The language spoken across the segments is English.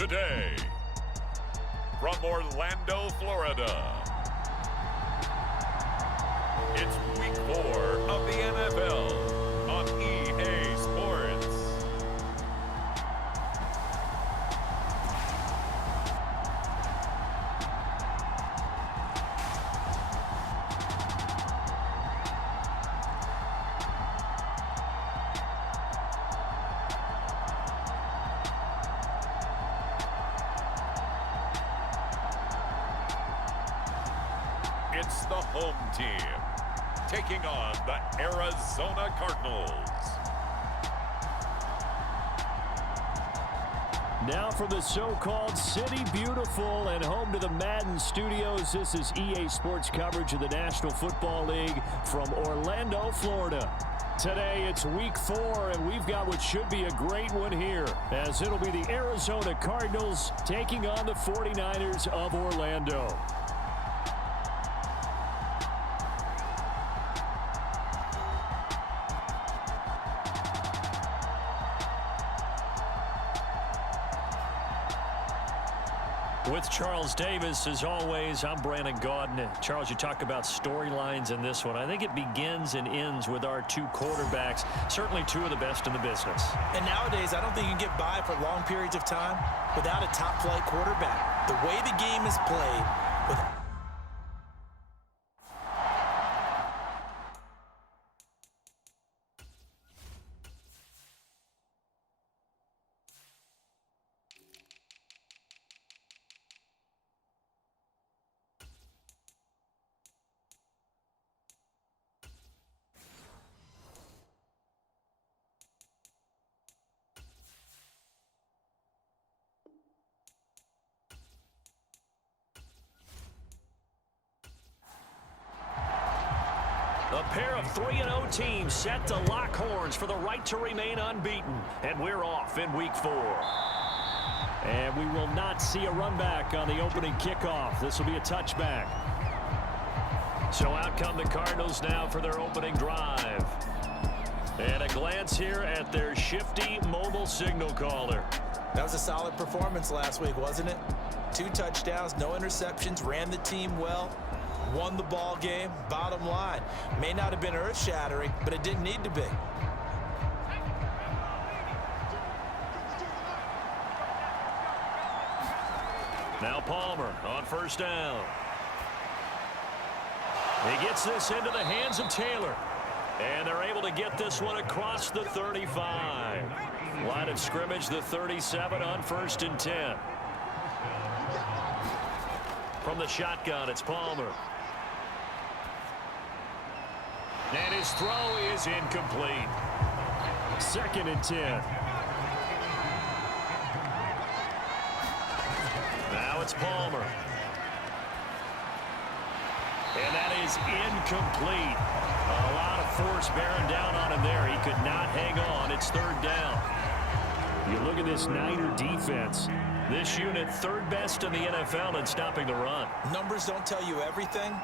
today. From Orlando, Florida, it's Week 4 of the NFL on EA Sports. It's the home team taking on the Arizona Cardinals. Now from the so-called City Beautiful and home to the Madden studios, this is EA Sports coverage of the National Football League from Orlando, Florida. Today it's Week 4, and we've got what should be a great one here, as it'll be the Arizona Cardinals taking on the 49ers of Orlando. With Charles Davis, as always, I'm Brandon Gaudin. Charles, you talk about storylines in this one. I think it begins and ends with our two quarterbacks, certainly two of the best in the business. And nowadays, I don't think you can get by for long periods of time without a top-flight quarterback. The way the game is played, with A pair of 3-0 teams set to lock horns for the right to remain unbeaten. And we're off in Week 4. And we will not see a run back on the opening kickoff. This will be a touchback. So out come the Cardinals now for their opening drive. And a glance here at their shifty mobile signal caller. that was a solid performance last week, wasn't it? 2 touchdowns, no interceptions, ran the team well. Won the ball game. Bottom line, may not have been earth-shattering, but it didn't need to be. Now Palmer on first down. He gets this into the hands of Taylor. And they're able to get this one across the 35. Line of scrimmage, the 37 on 1st and 10. From the shotgun, it's Palmer. And his throw is incomplete. 2nd and 10. Now it's Palmer. And that is incomplete. A lot of force bearing down on him there. He could not hang on. It's 3rd down. You look at this Niner defense. This unit 3rd best in the NFL in stopping the run. Numbers don't tell you everything,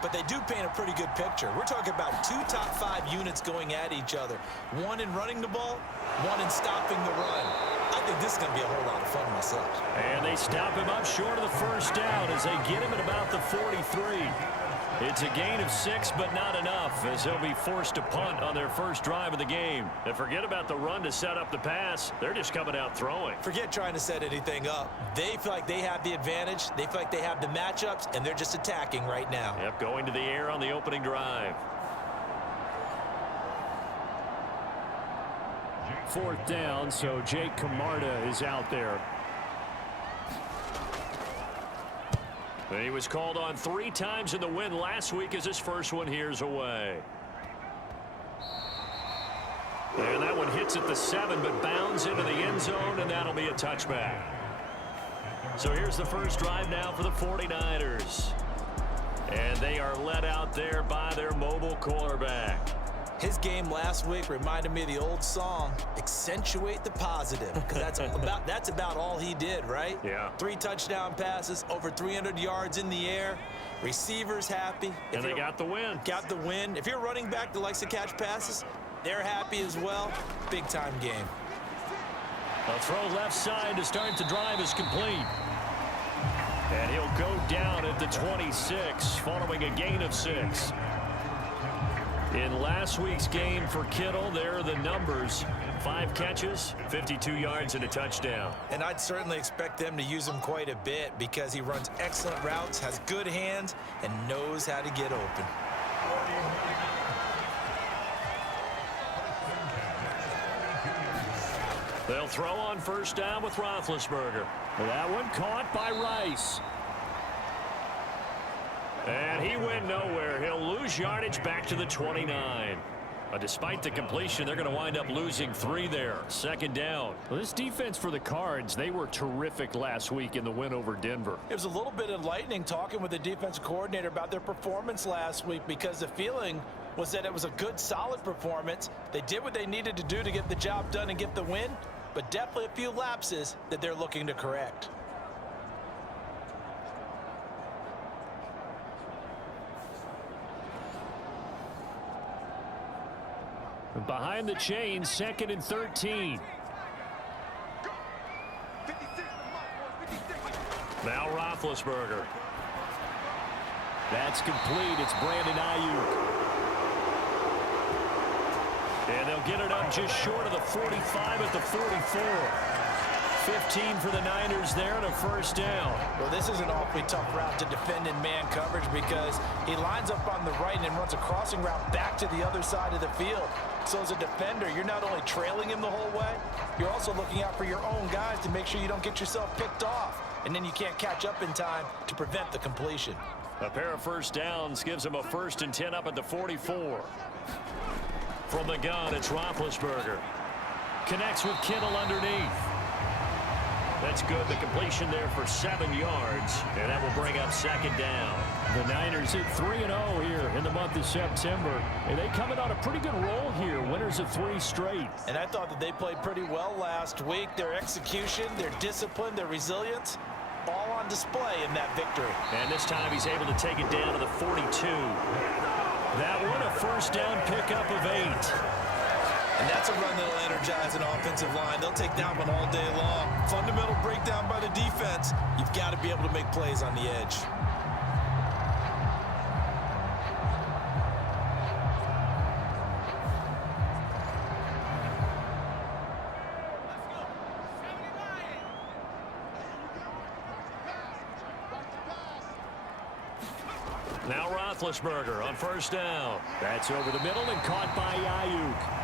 but they do paint a pretty good picture. We're talking about 2 top 5 units going at each other. 1 in running the ball, 1 in stopping the run. I think this is going to be a whole lot of fun myself. And they stop him up short of the 1st down as they get him at about the 43. It's a gain of 6, but not enough, as they'll be forced to punt on their first drive of the game. And forget about the run to set up the pass. They're just coming out throwing. Forget trying to set anything up. They feel like they have the advantage. They feel like they have the matchups, and they're just attacking right now. Yep, going to the air on the opening drive. 4th down, so Jake Camarda is out there. And he was called on 3 times in the win last week as his first one here's away. And that one hits at the 7, but bounds into the end zone, and that'll be a touchback. So here's the first drive now for the 49ers. And they are led out there by their mobile quarterback. His game last week reminded me of the old song, Accentuate the Positive, because that's about all he did, right? Yeah. 3 touchdown passes, over 300 yards in the air. Receivers happy. And they got the win. Got the win. If you're a running back that likes to catch passes, they're happy as well. Big-time game. A throw left side to start the drive is complete. And he'll go down at the 26 following a gain of 6. In last week's game for Kittle, there are the numbers. 5 catches, 52 yards, and a touchdown. And I'd certainly expect them to use him quite a bit because he runs excellent routes, has good hands, and knows how to get open. They'll throw on first down with Roethlisberger. That one caught by Rice. And he went nowhere. He'll lose yardage back to the 29. Despite the completion, they're going to wind up losing 3 there. Second down. Well, this defense for the Cards, they were terrific last week in the win over Denver. It was a little bit enlightening talking with the defensive coordinator about their performance last week because the feeling was that it was a good, solid performance. They did what they needed to do to get the job done and get the win, but definitely a few lapses that they're looking to correct. Behind the chain, 2nd and 13. Now Roethlisberger. That's complete. It's Brandon Ayuk. And they'll get it up just short of the 45 at the 44. 15 for the Niners there and a first down. Well, this is an awfully tough route to defend in man coverage because he lines up on the right and runs a crossing route back to the other side of the field. So as a defender, you're not only trailing him the whole way, you're also looking out for your own guys to make sure you don't get yourself picked off. And then you can't catch up in time to prevent the completion. A pair of first downs gives him a 1st and 10 up at the 44. From the gun, it's Roethlisberger. Connects with Kittle underneath. That's good. The completion there for 7 yards, and that will bring up second down. The Niners hit 3-0 here in the month of September. And they coming on a pretty good roll here. Winners of 3 straight. And I thought that they played pretty well last week. Their execution, their discipline, their resilience, all on display in that victory. And this time he's able to take it down to the 42. That one a first down pickup of 8. And that's a run that'll energize an offensive line. They'll take that one all day long. Fundamental breakdown by the defense. You've got to be able to make plays on the edge. Now Roethlisberger on first down. That's over the middle and caught by Ayuk.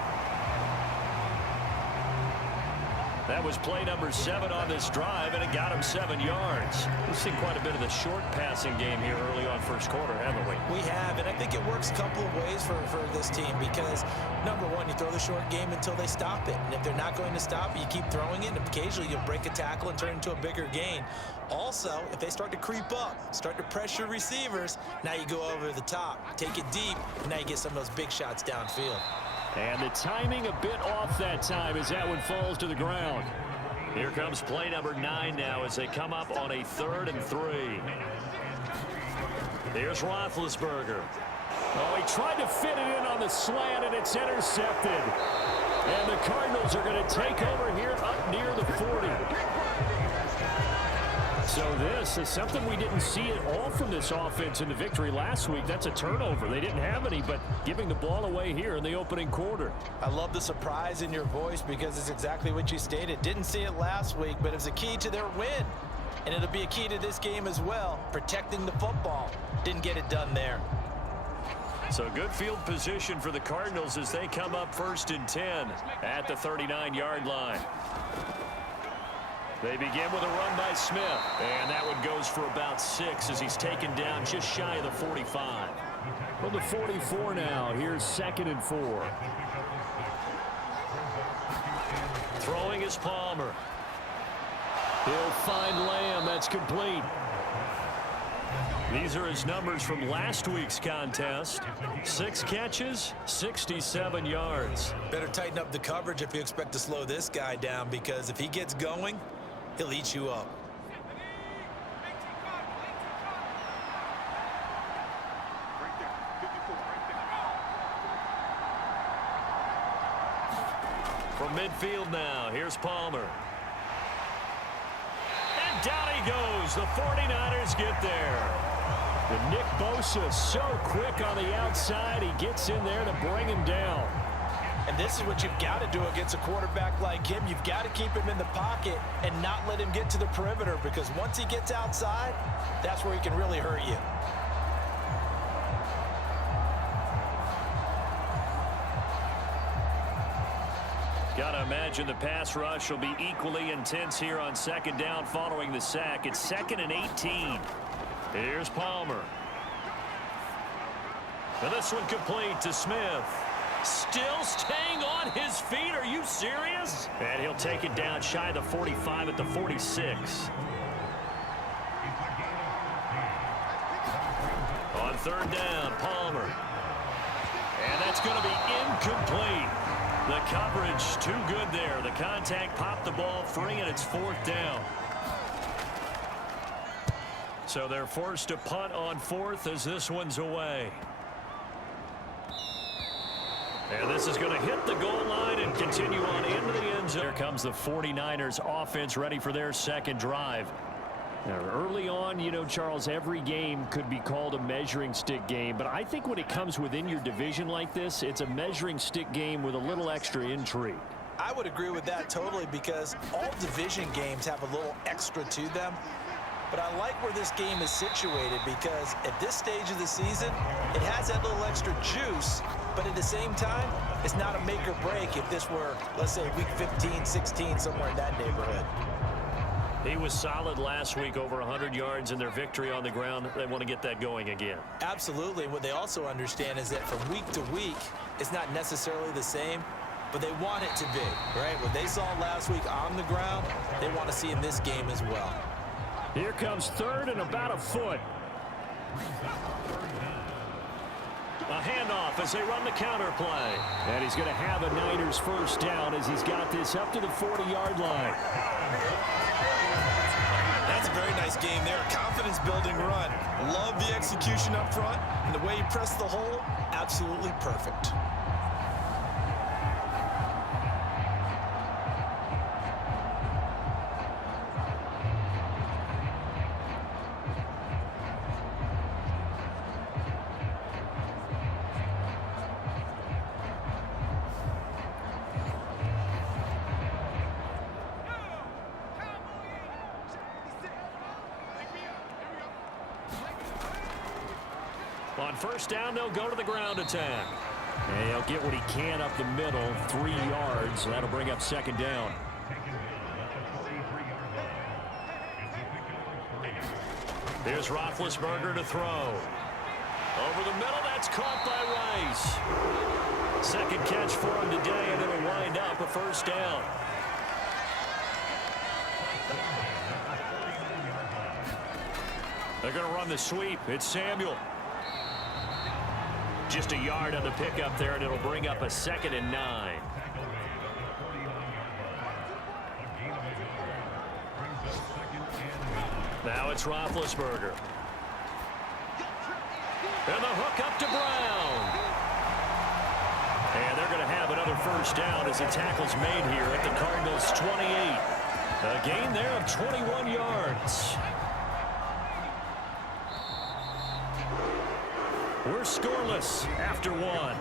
That was play number 7 on this drive, and it got him 7 yards. We've seen quite a bit of the short passing game here early on first quarter, haven't we? We have, and I think it works a couple of ways for this team because, number one, you throw the short game until they stop it. And if they're not going to stop it, you keep throwing it, and occasionally you'll break a tackle and turn it into a bigger gain. Also, if they start to creep up, start to pressure receivers, now you go over the top, take it deep, and now you get some of those big shots downfield. And the timing a bit off that time as that one falls to the ground. Here comes play number 9 now as they come up on a 3rd and 3. Here's Roethlisberger. Oh, he tried to fit it in on the slant, and it's intercepted. And the Cardinals are going to take over here up near the 40. So this is something we didn't see at all from this offense in the victory last week. That's a turnover. They didn't have any, but giving the ball away here in the opening quarter. I love the surprise in your voice because it's exactly what you stated. Didn't see it last week, but it was a key to their win. And it'll be a key to this game as well, protecting the football. Didn't get it done there. So good field position for the Cardinals as they come up 1st and 10 at the 39-yard line. They begin with a run by Smith, and that one goes for about 6 as he's taken down just shy of the 45. From the 44 now, here's 2nd and 4. Throwing is Palmer. He'll find Lamb. That's complete. These are his numbers from last week's contest. 6 catches, 67 yards. Better tighten up the coverage if you expect to slow this guy down because if he gets going, he'll eat you up. From midfield now, here's Palmer. And down he goes. The 49ers get there. And Nick Bosa so quick on the outside. He gets in there to bring him down. And this is what you've got to do against a quarterback like him. You've got to keep him in the pocket and not let him get to the perimeter, because once he gets outside, that's where he can really hurt you. Gotta imagine the pass rush will be equally intense here on second down following the sack. It's 2nd and 18. Here's Palmer. And this one complete to Smith. Still staying on his feet. Are you serious? And he'll take it down shy of the 45 at the 46. On 3rd down, Palmer. And that's going to be incomplete. The coverage too good there. The contact popped the ball free, and it's 4th down. So they're forced to punt on 4th as this one's away. And this is going to hit the goal line and continue on into the end zone. Here comes the 49ers offense ready for their second drive. Now, early on, you know, Charles, every game could be called a measuring stick game. But I think when it comes within your division like this, it's a measuring stick game with a little extra intrigue. I would agree with that totally, because all division games have a little extra to them. But I like where this game is situated, because at this stage of the season, it has that little extra juice. But at the same time, it's not a make or break if this were, let's say, week 15, 16, somewhere in that neighborhood. He was solid last week, over 100 yards in their victory on the ground. They want to get that going again. Absolutely. And what they also understand is that from week to week, it's not necessarily the same, but they want it to be, right? What they saw last week on the ground, they want to see in this game as well. Here comes 3rd and about a foot. A handoff as they run the counter play. And he's going to have a Niners first down as he's got this up to the 40-yard line. That's a very nice game there. Confidence-building run. Love the execution up front, and the way he pressed the hole, absolutely perfect. On first down, they'll go to the ground attack. And he'll get what he can up the middle, 3 yards. That'll bring up 2nd down. Here's Roethlisberger to throw. Over the middle, that's caught by Rice. Second catch for him today, and it'll wind up a first down. They're going to run the sweep. It's Samuel. Just a yard on the pickup there, and it'll bring up a 2nd and 9. Now it's Roethlisberger. And the hook up to Brown. And they're going to have another first down as the tackle's made here at the Cardinals' 28. A gain there of 21 yards. We're scoreless after 1.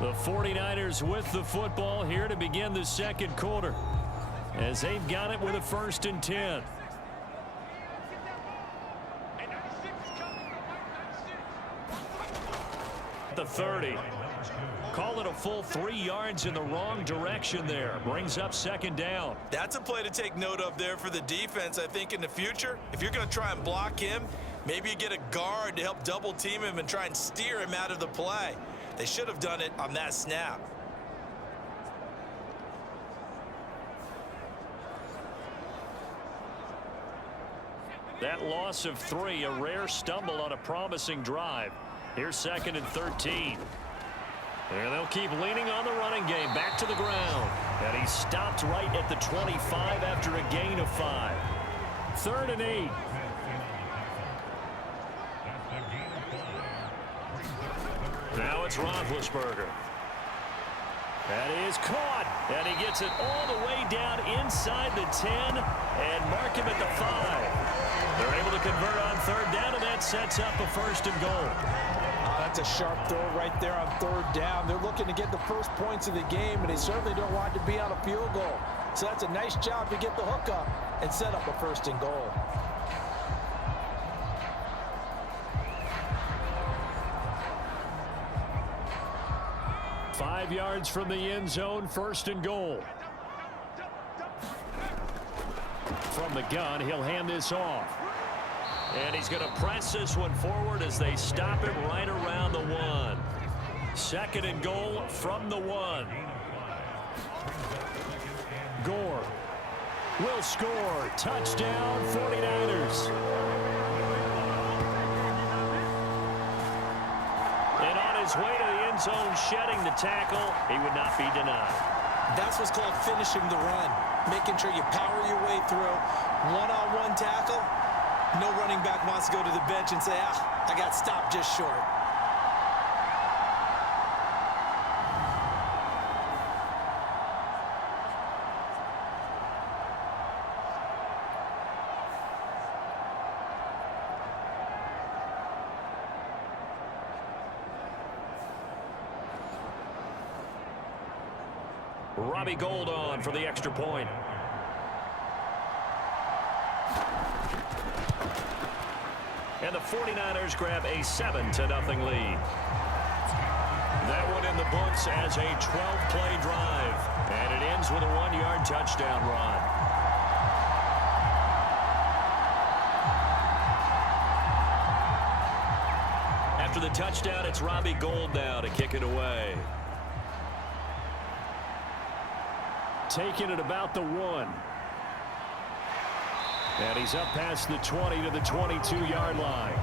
The 49ers with the football here to begin the second quarter, as they've got it with a 1st and 10. The 30. Call it a full 3 yards in the wrong direction there. Brings up 2nd down. That's a play to take note of there for the defense, I think, in the future. If you're going to try and block him, maybe you get a guard to help double team him and try and steer him out of the play. They should have done it on that snap. That loss of 3, a rare stumble on a promising drive. Here's 2nd and 13. And they'll keep leaning on the running game. Back to the ground. And he stopped right at the 25 after a gain of 5. 3rd and 8. Now it's Roethlisberger. That is caught, and he gets it all the way down inside the 10 and mark him at the 5. They're able to convert on third down, and that sets up a 1st and goal. That's a sharp throw right there on third down. They're looking to get the first points of the game, and they certainly don't want to be on a field goal. So that's a nice job to get the hook up and set up a 1st and goal. Five yards from the end zone, 1st and goal. From the gun, he'll hand this off. And he's going to press this one forward as they stop him right around the 1. 2nd and goal from the 1. Gore will score. Touchdown, 49ers. And on his way to the end zone, shedding the tackle, he would not be denied. That's what's called finishing the run, making sure you power your way through. One-on-one tackle. No running back wants to go to the bench and say, I got stopped just short. Robbie Gould on for the extra point. And the 49ers grab a 7-0 lead. That one in the books as a 12-play drive. And it ends with a 1-yard touchdown run. After the touchdown, it's Robbie Gould now to kick it away. Taking it about the 1. And he's up past the 20 to the 22-yard line.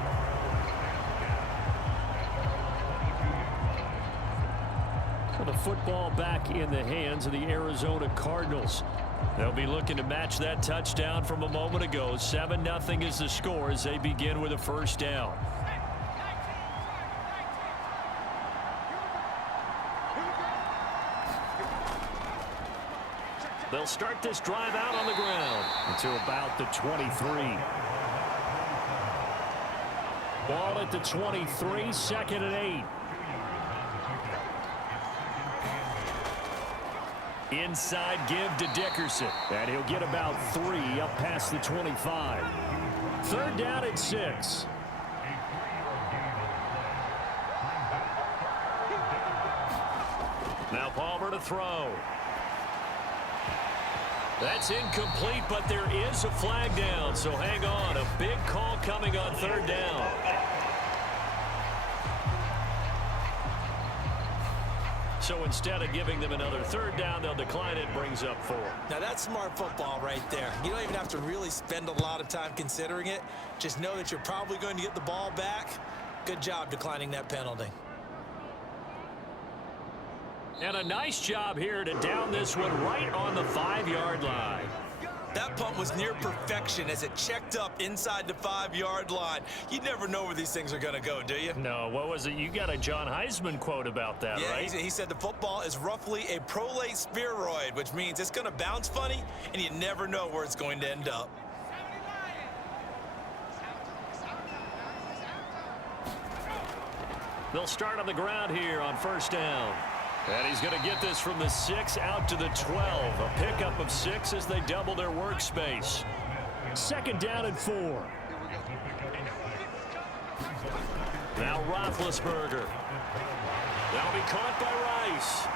Well, the football back in the hands of the Arizona Cardinals. They'll be looking to match that touchdown from a moment ago. 7-0 is the score as they begin with a 1st down. They'll start this drive out on the ground. Until about the 23. Ball at the 23, 2nd and 8. Inside give to Dickerson. And he'll get about 3 up past the 25. 3rd down at 6. Now Palmer to throw. That's incomplete, but there is a flag down, so hang on. A big call coming on 3rd down. So instead of giving them another 3rd down, they'll decline it. Brings up 4. Now that's smart football right there. You don't even have to really spend a lot of time considering it. Just know that you're probably going to get the ball back. Good job declining that penalty. And a nice job here to down this one right on the 5-yard line. That punt was near perfection as it checked up inside the 5-yard line. You never know where these things are going to go, do you? No, what was it? You got a John Heisman quote about that, yeah, right? He said the football is roughly a prolate spheroid, which means it's going to bounce funny, and you never know where it's going to end up. They'll start on the ground here on 1st down. And he's going to get this from the 6 out to the 12. A pickup of 6 as they double their workspace. 2nd down and 4. Now Roethlisberger. That'll be caught by Rice.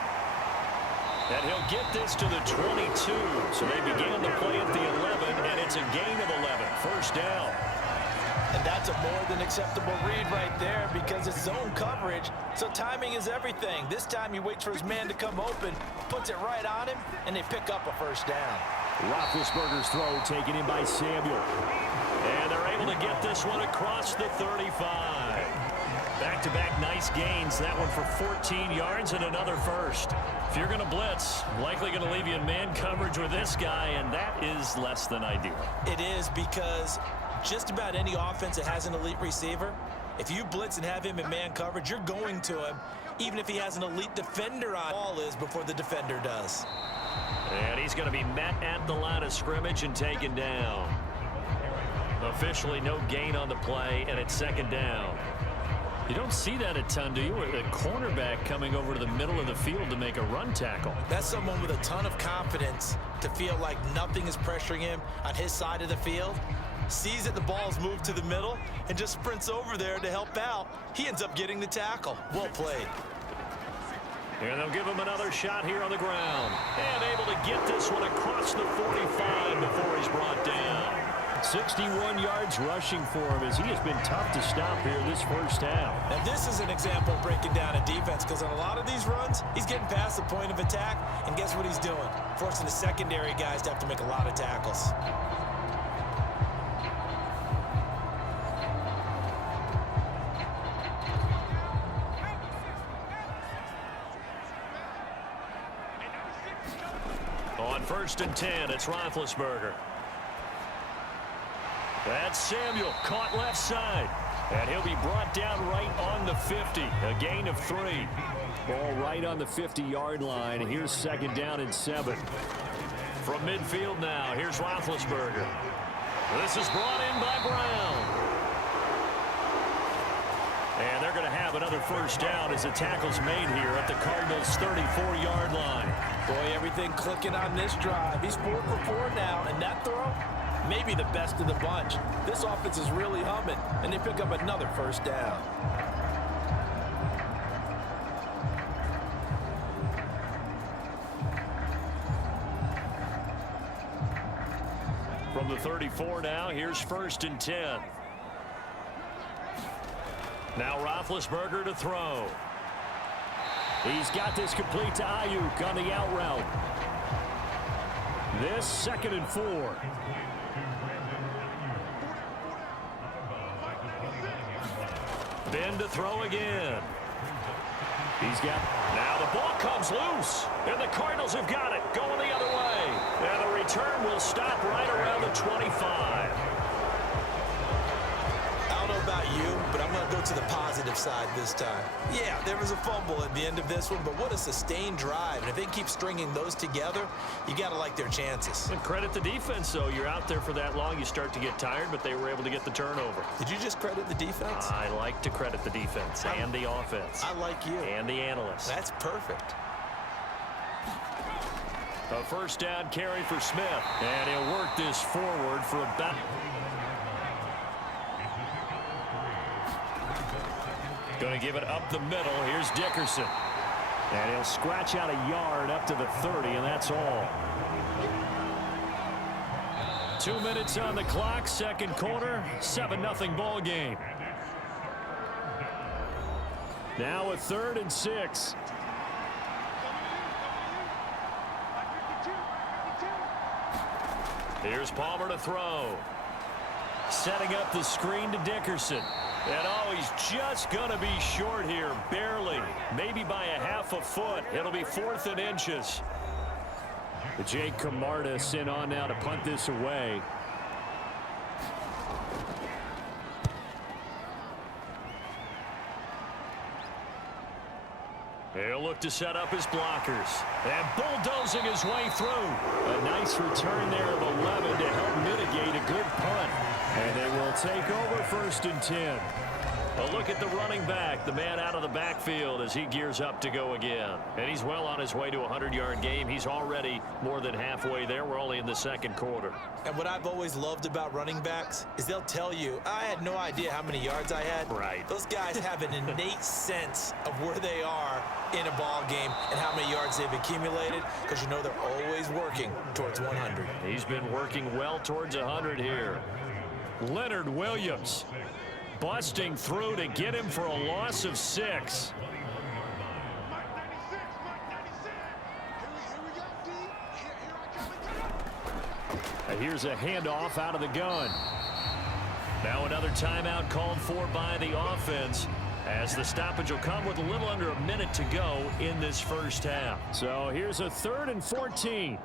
And he'll get this to the 22. So they began the play at the 11, and it's a gain of 11. 1st down. And that's a more than acceptable read right there because it's zone coverage, so timing is everything. This time he waits for his man to come open, puts it right on him, and they pick up a 1st down. Roethlisberger's throw taken in by Samuel. And they're able to get this one across the 35. Back-to-back nice gains. That one for 14 yards and another 1st. If you're going to blitz, likely going to leave you in man coverage with this guy, and that is less than ideal. It is because just about any offense that has an elite receiver, if you blitz and have him in man coverage, you're going to him. even if he has an elite defender on. Ball is before the defender does. And he's going to be met at the line of scrimmage and taken down. Officially no gain on the play, and it's second down. You don't see that a ton, do you? The cornerback coming over to the middle of the field to make a run tackle. That's someone with a ton of confidence to feel like nothing is pressuring him on his side of the field. Sees that the ball's moved to the middle and just sprints over there to help out. He ends up getting the tackle. Well played. And they'll give him another shot here on the ground. And able to get this one across the 45 before he's brought down. 61 yards rushing for him as he has been tough to stop here this first half. Now this is an example of breaking down a defense, because on a lot of these runs, he's getting past the point of attack, and guess what he's doing? Forcing the secondary guys to have to make a lot of tackles. On 1st and 10, it's Roethlisberger. That's Samuel, caught left side. And he'll be brought down right on the 50. A gain of 3. Ball right on the 50-yard line. Here's second down and 7. From midfield now, here's Roethlisberger. This is brought in by Brown. And they're going to have another first down as the tackle's made here at the Cardinals' 34-yard line. Boy, everything clicking on this drive. He's 4 for 4 now, and that throw, maybe the best of the bunch. This offense is really humming, and they pick up another first down. From the 34 now, here's 1st and 10. Now Roethlisberger to throw. He's got this complete to Ayuk on the out route. This 2nd and 4. Ben to throw again. He's got. Now the ball comes loose, and the Cardinals have got it, going the other way. And the return will stop right around the 25. I don't know about you, but I'm going to go to the positive side this time. Yeah, there was a fumble at the end of this one, but what a sustained drive. And if they keep stringing those together, you got to like their chances. And credit the defense, though. You're out there for that long, you start to get tired, but they were able to get the turnover. Did you just credit the defense? I like to credit the defense and the offense. I like you. And the analysts. That's perfect. A first down carry for Smith. And he'll work this forward for about... Going to give it up the middle. Here's Dickerson. And he'll scratch out a yard up to the 30, and that's all. 2 minutes on the clock, second quarter, 7-0 ball game. Now a 3rd and 6. Here's Palmer to throw. Setting up the screen to Dickerson. And oh, he's just going to be short here, barely. Maybe by a half a foot. It'll be 4th and inches. Jake Camarda sent on now to punt this away. He'll look to set up his blockers. And bulldozing his way through. A nice return there of 11 to help mitigate a good punt. And they will take over 1st and 10. A look at the running back, the man out of the backfield as he gears up to go again. And he's well on his way to a 100-yard game. He's already more than halfway there. We're only in the second quarter. And what I've always loved about running backs is they'll tell you, I had no idea how many yards I had. Right. Those guys have an innate sense of where they are in a ball game and how many yards they've accumulated, because you know they're always working towards 100. He's been working well towards 100 here. Leonard Williams busting through to get him for a loss of 6. And here's a handoff out of the gun. Now another timeout called for by the offense, as the stoppage will come with a little under a minute to go in this first half. So here's a 3rd and 14.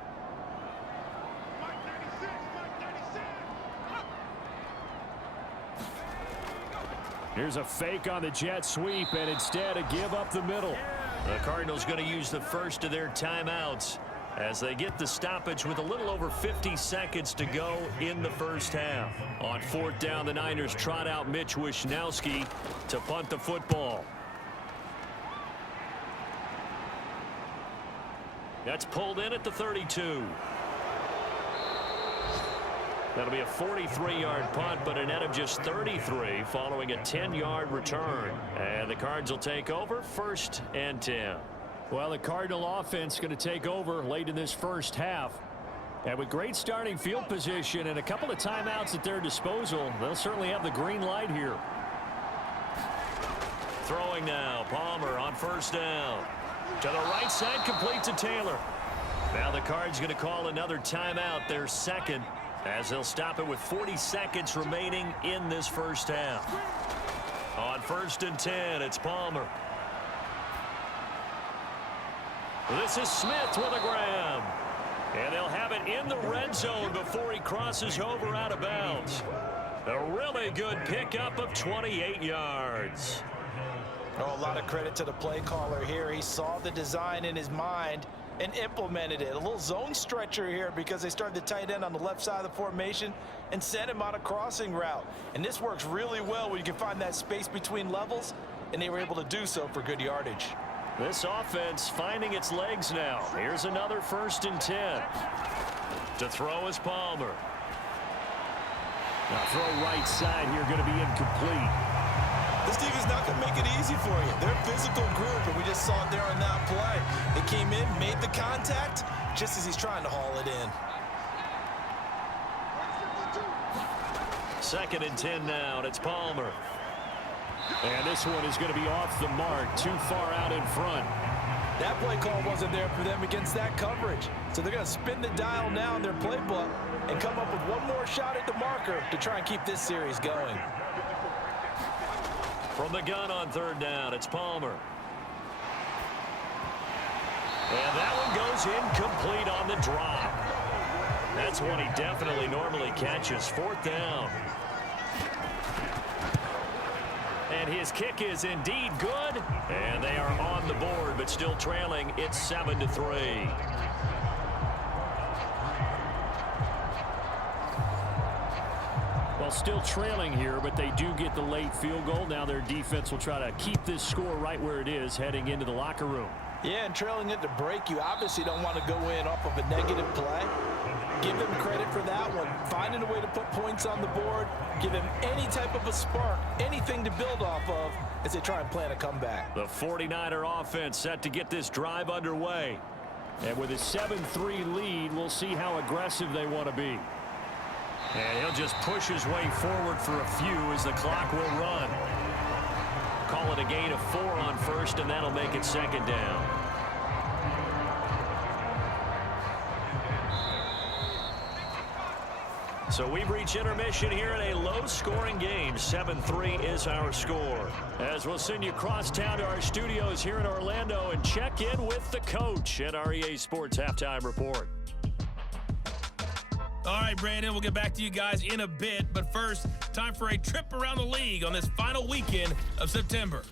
Here's a fake on the jet sweep, and instead a give up the middle. The Cardinals going to use the first of their timeouts as they get the stoppage with a little over 50 seconds to go in the first half. On fourth down, the Niners trot out Mitch Wishnowski to punt the football. That's pulled in at the 32. That'll be a 43-yard punt, but a net of just 33 following a 10-yard return. And the Cards will take over 1st and 10. Well, the Cardinal offense going to take over late in this first half. And with great starting field position and a couple of timeouts at their disposal, they'll certainly have the green light here. Throwing now, Palmer on first down. To the right side, complete to Taylor. Now the Cards going to call another timeout, their second, as they'll stop it with 40 seconds remaining in this first half. On 1st and 10, it's Palmer. This is Smith with a grab. And they'll have it in the red zone before he crosses over out of bounds. A really good pickup of 28 yards. Oh, a lot of credit to the play caller here. He saw the design in his mind and implemented it. A little zone stretcher here because they started the tight end on the left side of the formation and sent him on a crossing route. And this works really well when you can find that space between levels, and they were able to do so for good yardage. This offense finding its legs now. Here's another 1st and 10. To throw is Palmer. Now throw right side here going to be incomplete. This team is not going to make it easy for you. They're a physical group, and we just saw it there on that play. They came in, made the contact, just as he's trying to haul it in. 2nd and 10 now, and it's Palmer. And this one is going to be off the mark, too far out in front. That play call wasn't there for them against that coverage. So they're going to spin the dial now in their playbook and come up with one more shot at the marker to try and keep this series going. From the gun on 3rd down, it's Palmer. And that one goes incomplete on the drop. That's one he definitely normally catches. 4th down. And his kick is indeed good. And they are on the board, but still trailing. It's 7-3. Well, still trailing here, but they do get the late field goal. Now their defense will try to keep this score right where it is heading into the locker room. Yeah, and trailing at the break, you obviously don't want to go in off of a negative play. Give them credit for that one. Finding a way to put points on the board, give them any type of a spark, anything to build off of as they try and plan a comeback. The 49er offense set to get this drive underway. And with a 7-3 lead, we'll see how aggressive they want to be. And he'll just push his way forward for a few as the clock will run. Call it a gain of 4 on 1st, and that'll make it 2nd down. So we've reached intermission here in a low-scoring game. 7-3 is our score. As we'll send you across town to our studios here in Orlando and check in with the coach at our EA Sports Halftime Report. All right, Brandon, we'll get back to you guys in a bit. But first, time for a trip around the league on this final weekend of September.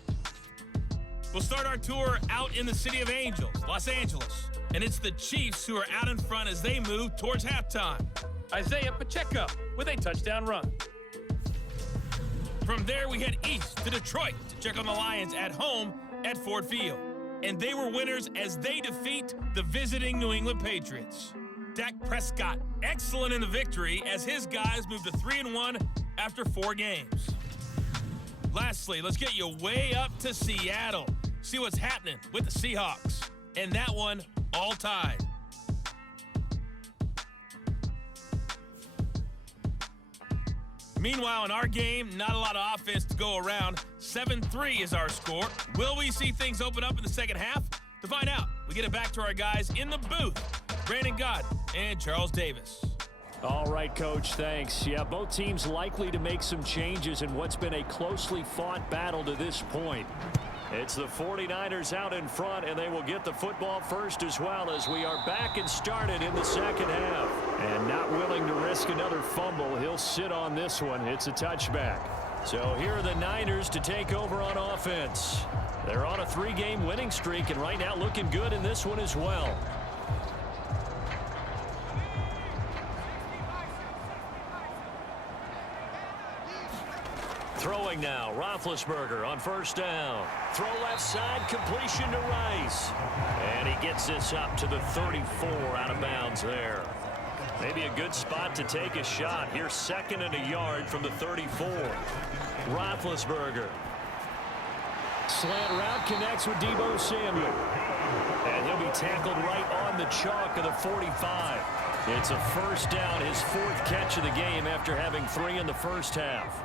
We'll start our tour out in the City of Angels, Los Angeles. And it's the Chiefs who are out in front as they move towards halftime. Isaiah Pacheco with a touchdown run. From there, we head east to Detroit to check on the Lions at home at Ford Field. And they were winners as they defeat the visiting New England Patriots. Dak Prescott, excellent in the victory as his guys moved to 3-1 after 4 games. Lastly, let's get you way up to Seattle. See what's happening with the Seahawks. And that one all tied. Meanwhile, in our game, not a lot of offense to go around. 7-3 is our score. Will we see things open up in the second half? To find out, we get it back to our guys in the booth, Brandon Gott and Charles Davis. All right, Coach, thanks. Yeah, both teams likely to make some changes in what's been a closely fought battle to this point. It's the 49ers out in front, and they will get the football first as well as we are back and started in the second half. And not willing to risk another fumble, he'll sit on this one. It's a touchback. So here are the Niners to take over on offense. They're on a 3-game winning streak, and right now looking good in this one as well. Throwing now, Roethlisberger on first down. Throw left side, completion to Rice. And he gets this up to the 34 out of bounds there. Maybe a good spot to take a shot. Here's 2nd and a yard from the 34. Roethlisberger. Slant route connects with Deebo Samuel. And he'll be tackled right on the chalk of the 45. It's a first down, his 4th catch of the game after having 3 in the first half.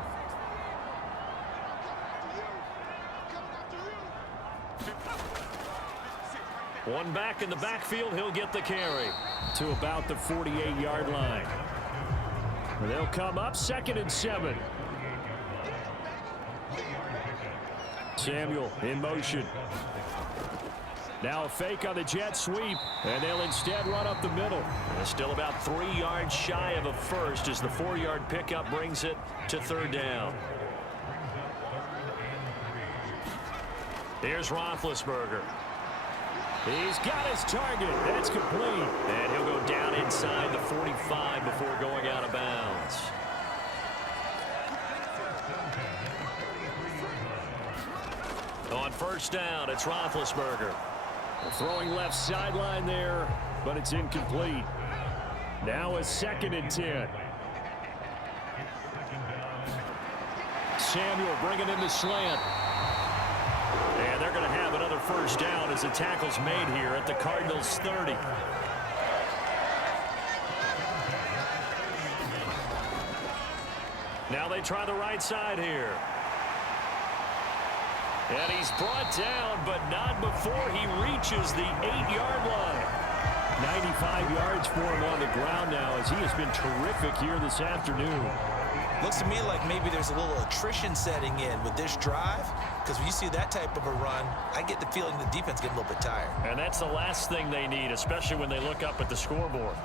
One back in the backfield, he'll get the carry to about the 48-yard line. And they'll come up 2nd and 7. Samuel in motion. Now a fake on the jet sweep, and they'll instead run up the middle. And still about 3 yards shy of a first as the 4-yard pickup brings it to 3rd down. Here's Roethlisberger. He's got his target. That's complete. And he'll go down inside the 45 before going out of bounds. On first down, it's Roethlisberger. Throwing left sideline there, but it's incomplete. Now a 2nd and 10. Samuel bringing in the slant. And they're going to have another first down as the tackle's made here at the Cardinals' 30. Now they try the right side here. And he's brought down, but not before he reaches the 8-yard line. 95 yards for him on the ground now as he has been terrific here this afternoon. Looks to me like maybe there's a little attrition setting in with this drive, because when you see that type of a run, I get the feeling the defense getting a little bit tired. And that's the last thing they need, especially when they look up at the scoreboard.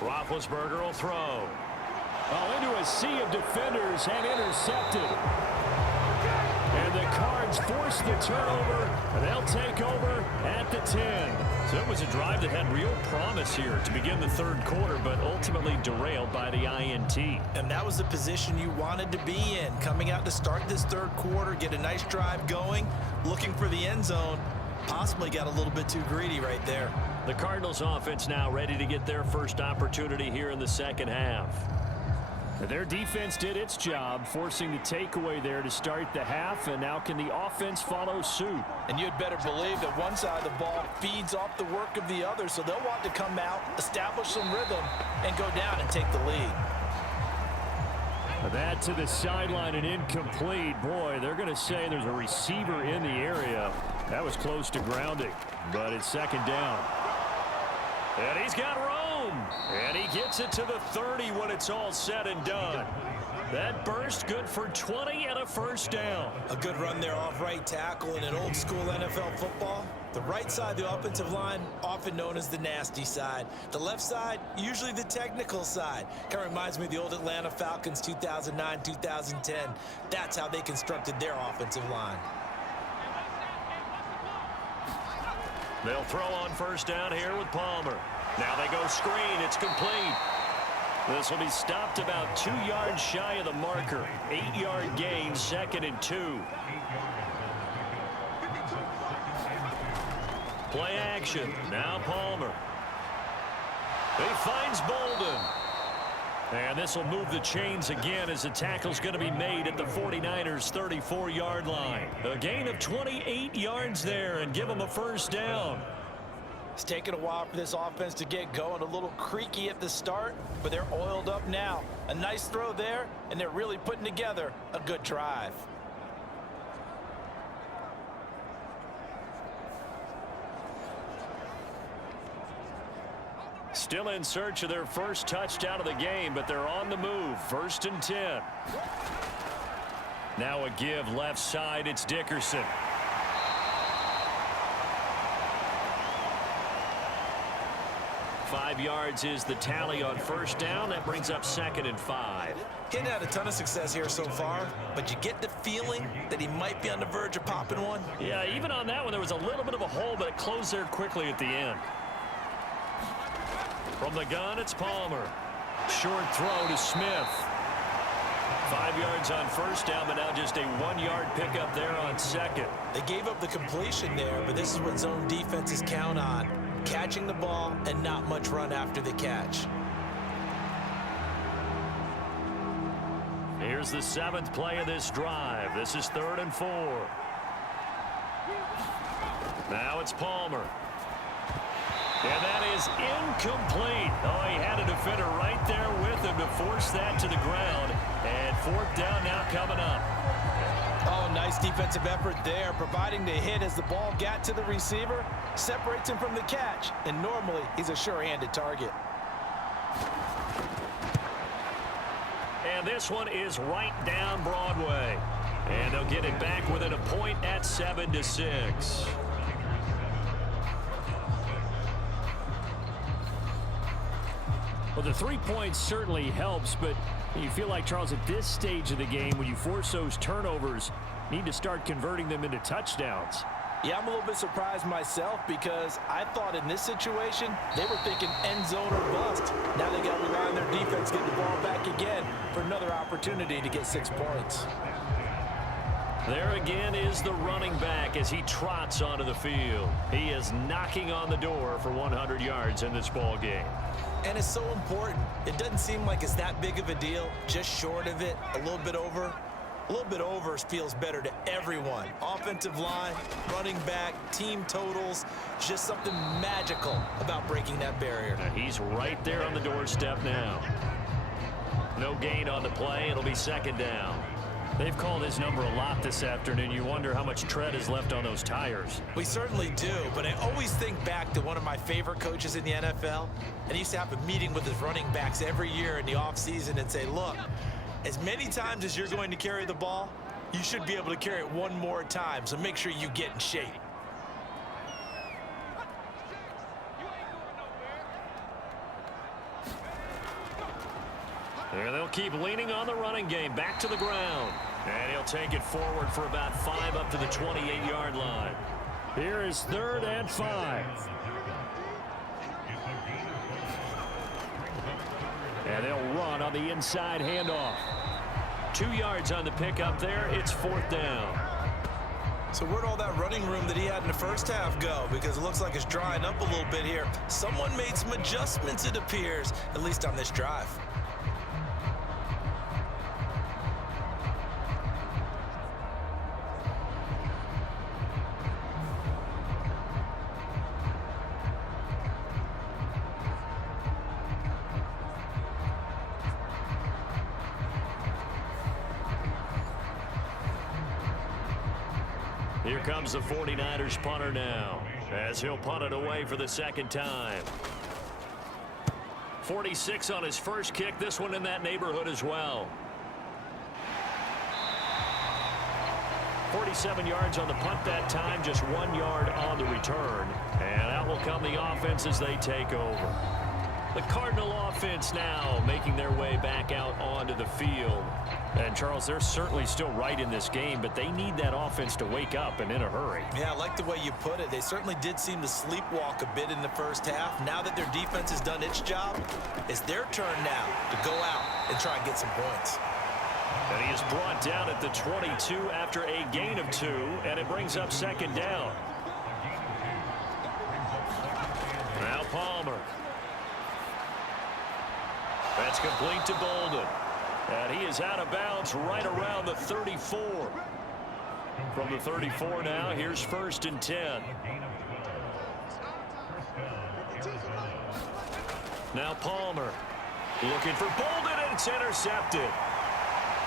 Roethlisberger will throw. Well, into a sea of defenders and intercepted. And the Cards force the turnover, and they'll take over at the 10. So it was a drive that had real promise here to begin the 3rd quarter, but ultimately derailed by the INT. And that was the position you wanted to be in, coming out to start this 3rd quarter, get a nice drive going, looking for the end zone. Possibly got a little bit too greedy right there. The Cardinals offense now ready to get their first opportunity here in the 2nd half. Their defense did its job, forcing the takeaway there to start the half, and now can the offense follow suit? And you'd better believe that one side of the ball feeds off the work of the other, so they'll want to come out, establish some rhythm, and go down and take the lead. That to the sideline and incomplete. Boy, they're going to say there's a receiver in the area. That was close to grounding, but it's 2nd down. And he's got room. And he gets it to the 30 when it's all said and done. That burst good for 20 and a first down. A good run there off right tackle in an old school NFL football. The right side of the offensive line, often known as the nasty side. The left side, usually the technical side. Kind of reminds me of the old Atlanta Falcons 2009-2010. That's how they constructed their offensive line. They'll throw on first down here with Palmer. Now they go screen. It's complete. This will be stopped about 2 yards shy of the marker. 8-yard gain, 2nd and 2. Play action. Now Palmer. He finds Bolden. And this will move the chains again as the tackle's going to be made at the 49ers' 34-yard line. A gain of 28 yards there and give them a first down. It's taken a while for this offense to get going. A little creaky at the start, but they're oiled up now. A nice throw there, and they're really putting together a good drive. Still in search of their first touchdown of the game, but they're on the move. 1st and 10. Now a give left side. It's Dickerson. 5 yards is the tally on first down. That brings up 2nd and 5. He hadn't had a ton of success here so far, but you get the feeling that he might be on the verge of popping one. Yeah, even on that one, there was a little bit of a hole, but it closed there quickly at the end. From the gun, it's Palmer. Short throw to Smith. 5 yards on first down, but now just a 1-yard pickup there on 2nd. They gave up the completion there, but this is what zone defenses count on. Catching the ball and not much run after the catch. Here's the 7th play of this drive. This is 3rd and 4. Now it's Palmer. And that is incomplete. Oh, he had a defender right there with him to force that to the ground. And 4th down now coming up. Oh, nice defensive effort there, providing the hit as the ball got to the receiver, separates him from the catch, and normally he's a sure-handed target. And this one is right down Broadway. And they'll get it back within a point at 7-6. Well, the 3 points certainly helps, but you feel like, Charles, at this stage of the game, when you force those turnovers, need to start converting them into touchdowns. Yeah, I'm a little bit surprised myself because I thought in this situation they were thinking end zone or bust. Now they got to rely on their defense getting the ball back again for another opportunity to get 6 points. There again is the running back as he trots onto the field. He is knocking on the door for 100 yards in this ball game. And it's so important. It doesn't seem like it's that big of a deal, just short of it, a little bit over. A little bit over feels better to everyone. Offensive line, running back, team totals, just something magical about breaking that barrier. Now he's right there on the doorstep now. No gain on the play. It'll be 2nd down. They've called his number a lot this afternoon. You wonder how much tread is left on those tires. We certainly do, but I always think back to one of my favorite coaches in the NFL, and he used to have a meeting with his running backs every year in the offseason and say, look, as many times as you're going to carry the ball, you should be able to carry it one more time, so make sure you get in shape. And they'll keep leaning on the running game. Back to the ground. And he'll take it forward for about 5 up to the 28-yard line. Here is 3rd and 5. And they'll run on the inside handoff. 2 yards on the pickup there. It's 4th down. So where'd all that running room that he had in the first half go? Because it looks like it's drying up a little bit here. Someone made some adjustments, it appears, at least on this drive. Here comes the 49ers punter now, as he'll punt it away for the 2nd time. 46 on his first kick, this one in that neighborhood as well. 47 yards on the punt that time, just 1 yard on the return. And out will come the offense as they take over. The Cardinal offense now making their way back out onto the field. And, Charles, they're certainly still right in this game, but they need that offense to wake up and in a hurry. Yeah, I like the way you put it. They certainly did seem to sleepwalk a bit in the first half. Now that their defense has done its job, it's their turn now to go out and try and get some points. And he is brought down at the 22 after a gain of 2, and it brings up 2nd down. Now Palmer. That's complete to Bolden. And he is out of bounds right around the 34. From the 34 now, here's 1st and 10. Now Palmer looking for Bolden, and it's intercepted.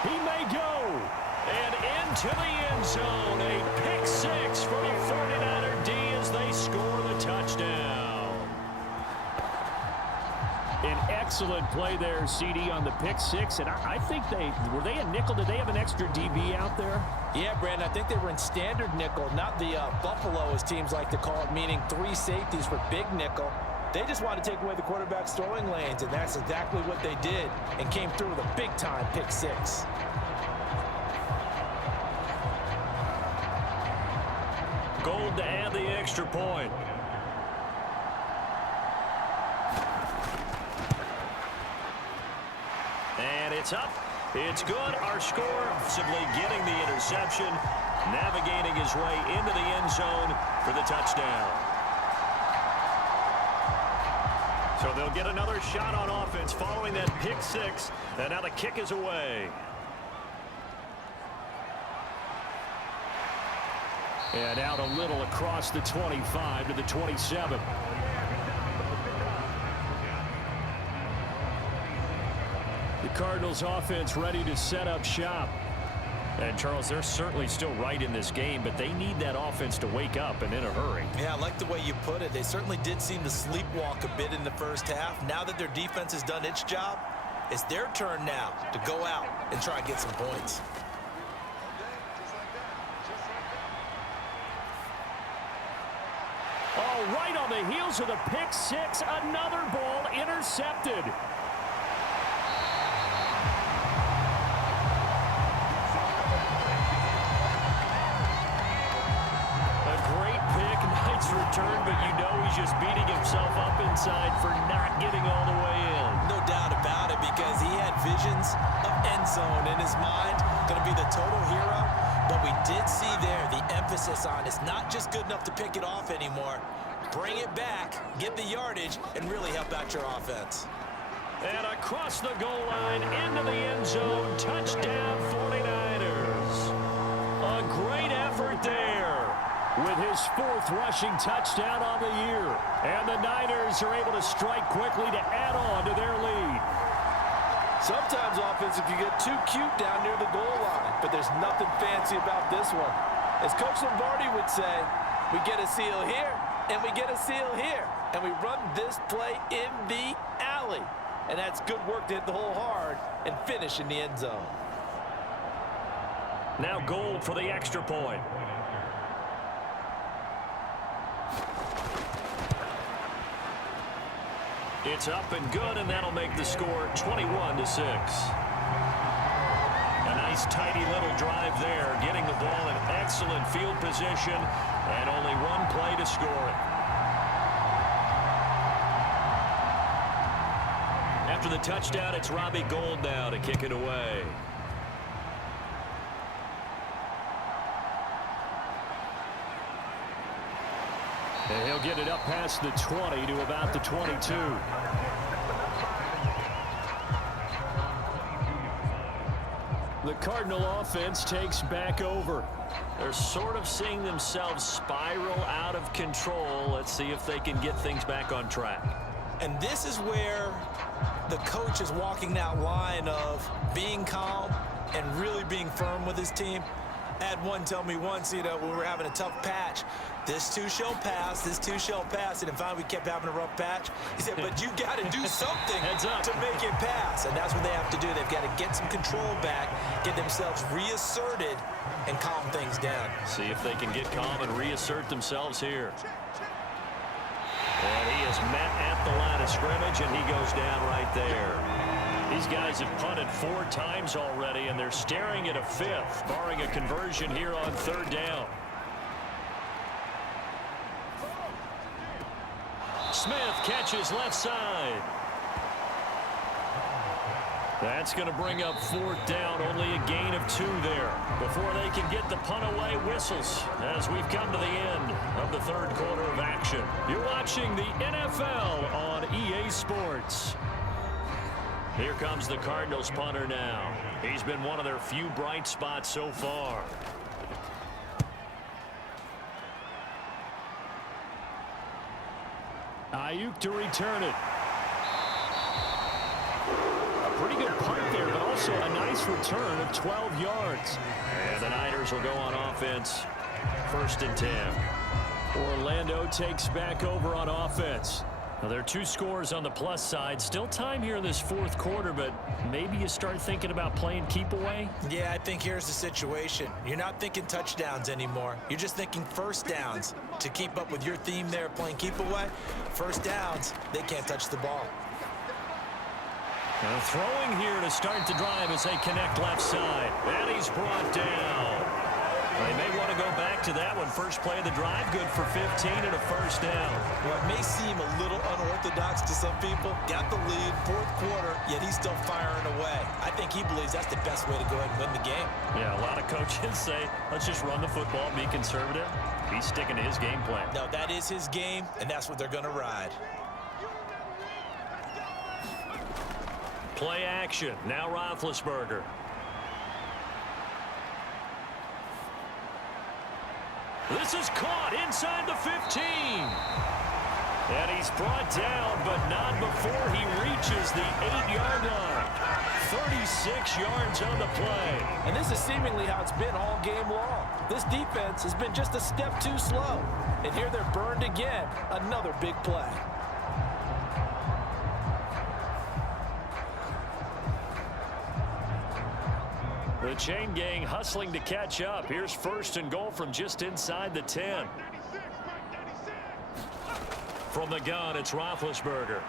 He may go. And into the end zone. A pick 6 for the 49er D as they score the touchdown. An excellent play there, CD, on the pick 6. And I think were they a nickel? Did they have an extra DB out there? Yeah, Brandon, I think they were in standard nickel, not the Buffalo, as teams like to call it, meaning 3 safeties for big nickel. They just want to take away the quarterback's throwing lanes, and that's exactly what they did and came through with a big-time pick six. Gold to add the extra point. And it's up. It's good. Our score simply getting the interception, navigating his way into the end zone for the touchdown. So they'll get another shot on offense following that pick six, and now the kick is away. And out a little across the 25 to the 27. The Cardinals offense ready to set up shop. And, Charles, they're certainly still right in this game, but they need that offense to wake up and in a hurry. Yeah, I like the way you put it. They certainly did seem to sleepwalk a bit in the first half. Now that their defense has done its job, it's their turn now to go out and try and get some points. All right, on the heels of the pick six, another ball intercepted. Return, but you know he's just beating himself up inside for not getting all the way in. No doubt about it, because he had visions of end zone in his mind, going to be the total hero. But we did see there the emphasis on it's not just good enough to pick it off anymore. Bring it back, get the yardage, and really help out your offense. And across the goal line into the end zone, touchdown 49ers. A great effort there, with his fourth rushing touchdown on the year. And the Niners are able to strike quickly to add on to their lead. Sometimes offenses can get too cute down near the goal line, but there's nothing fancy about this one. As Coach Lombardi would say, we get a seal here, and we get a seal here, and we run this play in the alley. And that's good work to hit the hole hard and finish in the end zone. Now Gold for the extra point. It's up and good, and that'll make the score 21-6. A nice, tidy little drive there, getting the ball in excellent field position, and only one play to score it. After the touchdown, it's Robbie Gould now to kick it away. And he'll get it up past the 20 to about the 22. The Cardinal offense takes back over. They're sort of seeing themselves spiral out of control. Let's see if they can get things back on track. And this is where the coach is walking that line of being calm and really being firm with his team. I had one tell me once, when we were having a tough patch, this too shall pass, this too shall pass. And finally we kept having a rough patch. He said, but you got to do something to make it pass. And that's what they have to do. They've got to get some control back, get themselves reasserted, and calm things down. See if they can get calm and reassert themselves here. And he is met at the line of scrimmage, and he goes down right there. These guys have punted 4 times already, and they're staring at a 5th, barring a conversion here on 3rd down. Smith catches left side. That's going to bring up 4th down, only a gain of 2 there. Before they can get the punt away, whistles as we've come to the end of the 3rd quarter of action. You're watching the NFL on EA Sports. Here comes the Cardinals punter now. He's been one of their few bright spots so far. Ayuk to return it. A pretty good punt there, but also a nice return of 12 yards. And the Niners will go on offense. 1st and 10. Orlando takes back over on offense. Well, there are two scores on the plus side. Still time here in this fourth quarter, but maybe you start thinking about playing keep away? Yeah, I think here's the situation. You're not thinking touchdowns anymore. You're just thinking first downs. To keep up with your theme there, playing keep away, first downs, they can't touch the ball. Now throwing here to start the drive as they connect left side. And he's brought down. They may want to go back to that one. First play of the drive, good for 15 and a first down. Well, it may seem a little unorthodox to some people. Got the lead, fourth quarter, yet he's still firing away. I think he believes that's the best way to go ahead and win the game. Yeah, a lot of coaches say, let's just run the football, be conservative. He's sticking to his game plan. No, that is his game, and that's what they're going to ride. Play action. Now Roethlisberger. This is caught inside the 15. And he's brought down, but not before he reaches the 8-yard line. 36 yards on the play. And this is seemingly how it's been all game long. This defense has been just a step too slow. And here they're burned again. Another big play. The chain gang hustling to catch up. Here's first and goal from just inside the 10. From the gun, it's Roethlisberger.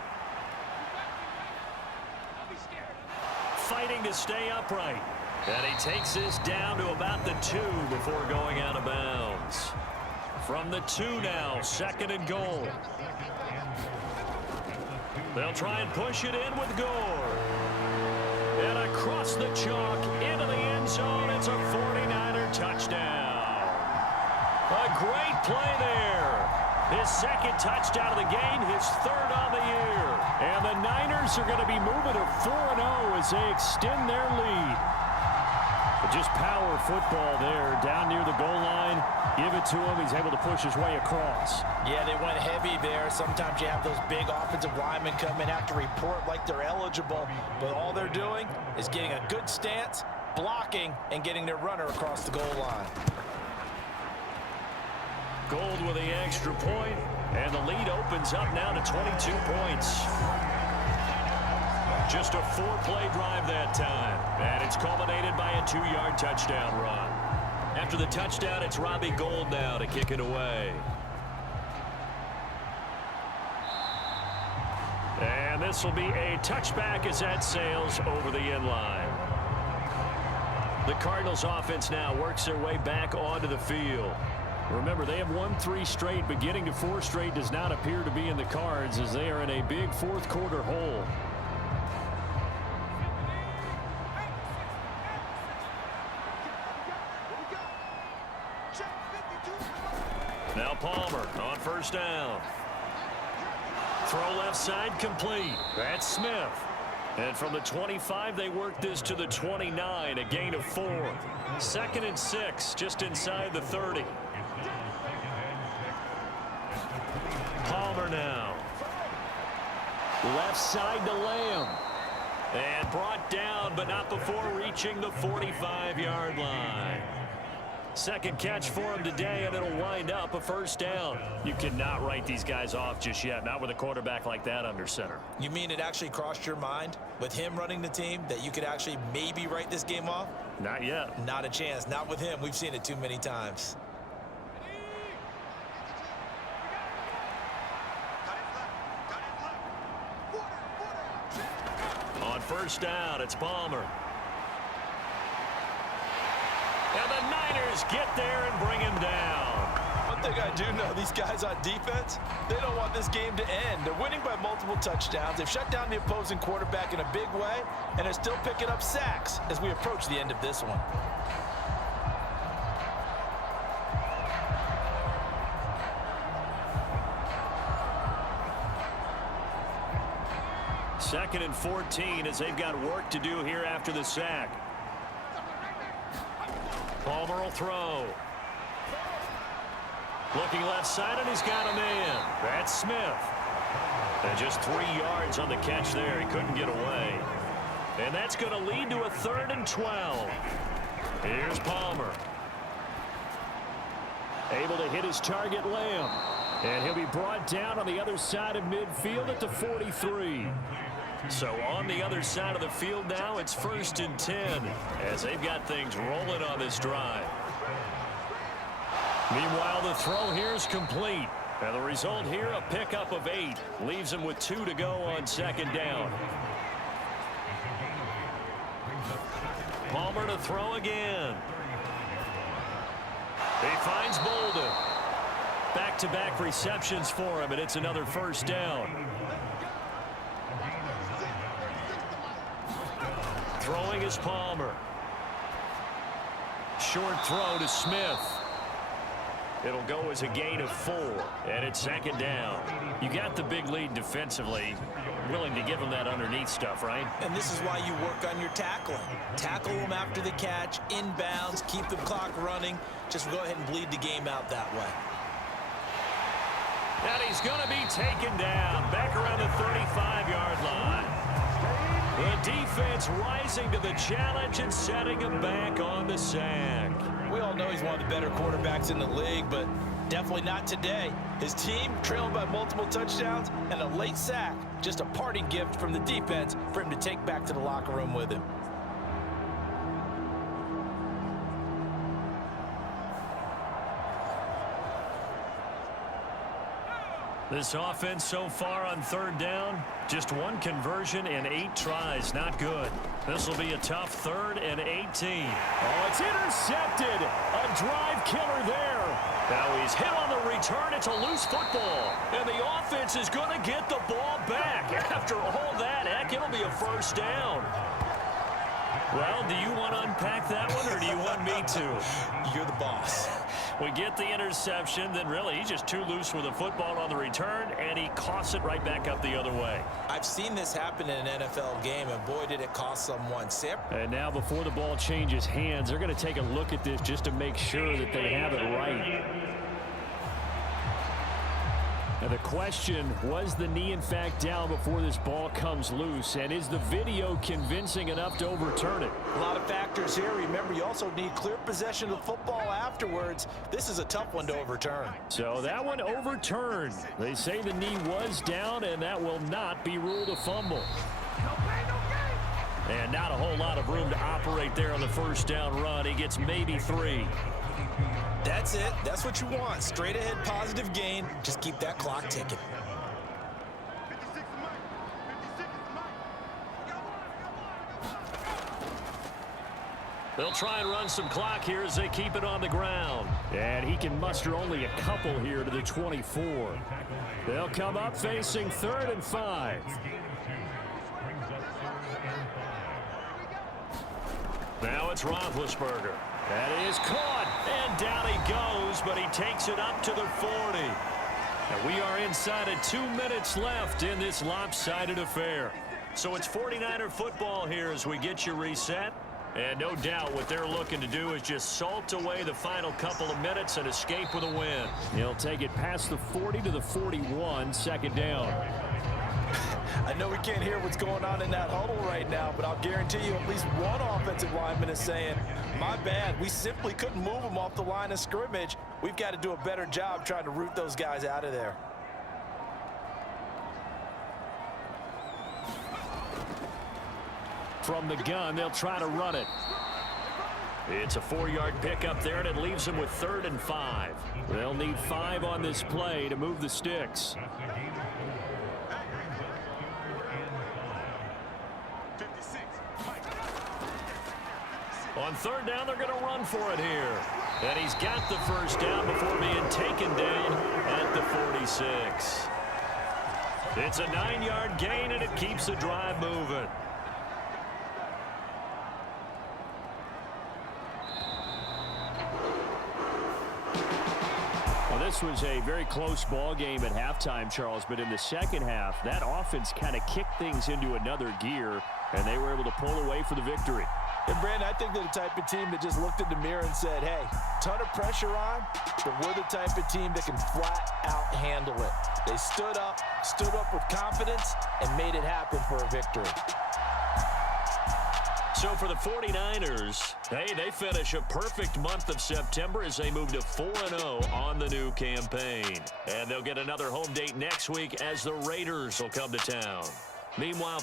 Fighting to stay upright. And he takes this down to about the 2 before going out of bounds. From the 2 now, second and goal. They'll try and push it in with Gore. And across the chalk, into the end zone, it's a 49er touchdown. A great play there. His second touchdown of the game, his third on the year. And the Niners are going to be moving to 4-0 as they extend their lead. But just power football there, down near the goal line. Give it to him. He's able to push his way across. Yeah, they went heavy there. Sometimes you have those big offensive linemen come in, have to report like they're eligible. But all they're doing is getting a good stance, blocking, and getting their runner across the goal line. Gold with the extra point, and the lead opens up now to 22 points. Just a 4-play drive that time, and it's culminated by a 2-yard touchdown run. After the touchdown, it's Robbie Gould now to kick it away. And this will be a touchback as that sails over the end line. The Cardinals offense now works their way back onto the field. Remember, they have won 3 straight, but getting to 4 straight does not appear to be in the cards as they are in a big fourth quarter hole. Now Palmer on first down. Throw left side complete. That's Smith. And from the 25, they work this to the 29, a gain of 4. 2nd and 6, just inside the 30. Palmer now. Left side to Lamb. And brought down, but not before reaching the 45-yard line. Second catch for him today, and it'll wind up a first down. You cannot write these guys off just yet, not with a quarterback like that under center. You mean it actually crossed your mind with him running the team that you could actually maybe write this game off? Not yet. Not a chance. Not with him. We've seen it too many times. On first down, it's Palmer. And the Niners get there and bring him down. One thing I do know, these guys on defense, they don't want this game to end. They're winning by multiple touchdowns. They've shut down the opposing quarterback in a big way, and they're still picking up sacks as we approach the end of this one. Second and 14 as they've got work to do here after the sack. Palmer will throw. Looking left side, and he's got a man. That's Smith. And just 3 yards on the catch there. He couldn't get away. And that's going to lead to a 3rd and 12. Here's Palmer. Able to hit his target, Lamb. And he'll be brought down on the other side of midfield at the 43. So on the other side of the field now, it's 1st and 10 as they've got things rolling on this drive. Meanwhile, the throw here is complete. And the result here, a pickup of 8. Leaves him with 2 to go on 2nd down. Palmer to throw again. He finds Bolden. Back-to-back receptions for him, and it's another 1st down. Throwing is Palmer. Short throw to Smith. It'll go as a gain of 4, and it's 2nd down. You got the big lead defensively. Willing to give him that underneath stuff, right? And this is why you work on your tackling. Tackle them after the catch, inbounds, keep the clock running. Just go ahead and bleed the game out that way. And he's going to be taken down back around the 35-yard line. The defense rising to the challenge and setting him back on the sack. We all know he's one of the better quarterbacks in the league, but definitely not today. His team trailing by multiple touchdowns and a late sack. Just a parting gift from the defense for him to take back to the locker room with him. This offense so far on 3rd down, just 1 conversion and 8 tries. Not good. This will be a tough 3rd and 18. Oh, it's intercepted. A drive killer there. Now he's hit on the return. It's a loose football. And the offense is going to get the ball back. After all that, heck, it'll be a 1st down. Well, do you want to unpack that one, or do you want me to? You're the boss. We get the interception, then really he's just too loose with the football on the return, and he coughs it right back up the other way. I've seen this happen in an NFL game, and boy, did it cost someone. And now before the ball changes hands, they're going to take a look at this just to make sure that they have it right. And the question, was the knee in fact down before this ball comes loose? And is the video convincing enough to overturn it? A lot of factors here. Remember, you also need clear possession of the football afterwards. This is a tough one to overturn. So that one overturned. They say the knee was down, and that will not be ruled a fumble. And not a whole lot of room to operate there on the 1st down run. He gets maybe 3. That's it. That's what you want. Straight ahead positive gain. Just keep that clock ticking. They'll try and run some clock here as they keep it on the ground. And he can muster only a couple here to the 24. They'll come up facing 3rd and 5. Now it's Roethlisberger. That is caught. And down he goes, but he takes it up to the 40. And we are inside of 2 minutes left in this lopsided affair. So it's 49er football here as we get you reset. And no doubt what they're looking to do is just salt away the final couple of minutes and escape with a win. He'll take it past the 40 to the 41, 2nd down. I know we can't hear what's going on in that huddle right now, but I'll guarantee you at least one offensive lineman is saying, my bad, we simply couldn't move them off the line of scrimmage. We've got to do a better job trying to root those guys out of there. From the gun, they'll try to run it. It's a 4-yard pickup there, and it leaves them with 3rd and 5. They'll need 5 on this play to move the sticks. On 3rd down, they're going to run for it here. And he's got the 1st down before being taken down at the 46. It's a 9-yard gain, and it keeps the drive moving. This was a very close ball game at halftime, Charles, but in the second half, that offense kind of kicked things into another gear, and they were able to pull away for the victory. And, Brandon, I think they're the type of team that just looked in the mirror and said, hey, ton of pressure on, but we're the type of team that can flat out handle it. They stood up with confidence, and made it happen for a victory. So for the 49ers, hey, they finish a perfect month of September as they move to 4-0 on the new campaign. And they'll get another home date next week as the Raiders will come to town. Meanwhile,